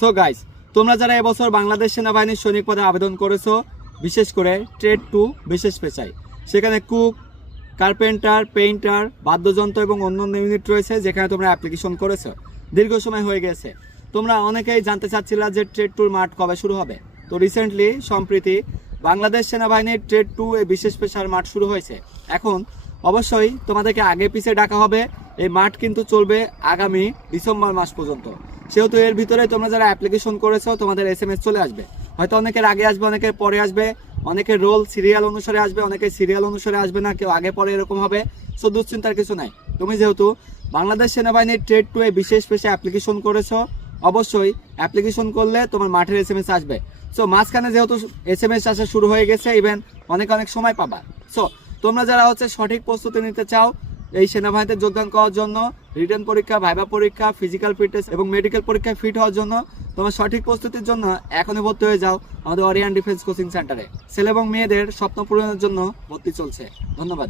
So guys তোমরা যারা এবছর বাংলাদেশ সেনাবাহিনীর সৈনিক পদে আবেদন করেছ, বিশেষ করে ট্রেড টু বিশেষ পেশায়, সেখানে কুক কার্পেন্টার পেইন্টার বাদ্যযন্ত্র এবং অন্যান্য ইউনিট রয়েছে যেখানে তোমরা অ্যাপ্লিকেশন করেছ। দীর্ঘ সময় হয়ে গেছে। তোমরা অনেকেই জানতে চাচ্ছিলা যে ট্রেড টুর মাঠ কবে শুরু হবে। তো রিসেন্টলি সম্প্রতি, বাংলাদেশ সেনাবাহিনীর ট্রেড টু এই বিশেষ পেশার মাঠ শুরু হয়েছে। এখন, অবশ্যই তোমাদেরকে আগে পিছিয়ে ডাকা হবে। এই মাঠ কিন্তু চলবে আগামী ডিসেম্বর মাস পর্যন্ত। সেহেতু এর ভিতরে তোমরা যারা অ্যাপ্লিকেশন করেছ, তোমাদের এস এম এস চলে আসবে। হয়তো অনেকের আগে আসবে, অনেকের পরে আসবে। অনেকের রোল সিরিয়াল অনুসারে আসবে, অনেকের সিরিয়াল অনুসারে আসবে না, কেউ আগে পরে এরকম হবে। সো দুশ্চিন্তার কিছু নাই। তুমি যেহেতু বাংলাদেশ সেনাবাহিনীর ট্রেড টু এ বিশেষ পেশে অ্যাপ্লিকেশন করেছ, অবশ্যই অ্যাপ্লিকেশন করলে তোমার মাঠের এস এম এস আসবে। সো মাঝখানে যেহেতু এস এম এস আসা শুরু হয়ে গেছে ইভেন অনেক অনেক সময় পাবা। সো তোমরা যারা হচ্ছে সঠিক প্রস্তুতি নিতে চাও এই সেনাবাহিনীতে যোগদান করার জন্য রিটার্ন পরীক্ষা ভাইবা পরীক্ষা ফিজিক্যাল ফিটনেস এবং মেডিকেল পরীক্ষায় ফিট হওয়ার জন্য তোমার সঠিক প্রস্তুতির জন্য এখনই ভর্তি হয়ে যাও আমাদের অরিয়ান ডিফেন্স কোচিং সেন্টারে ছেলে এবং মেয়েদের স্বপ্ন পূরণের জন্য ভর্তি চলছে। ধন্যবাদ।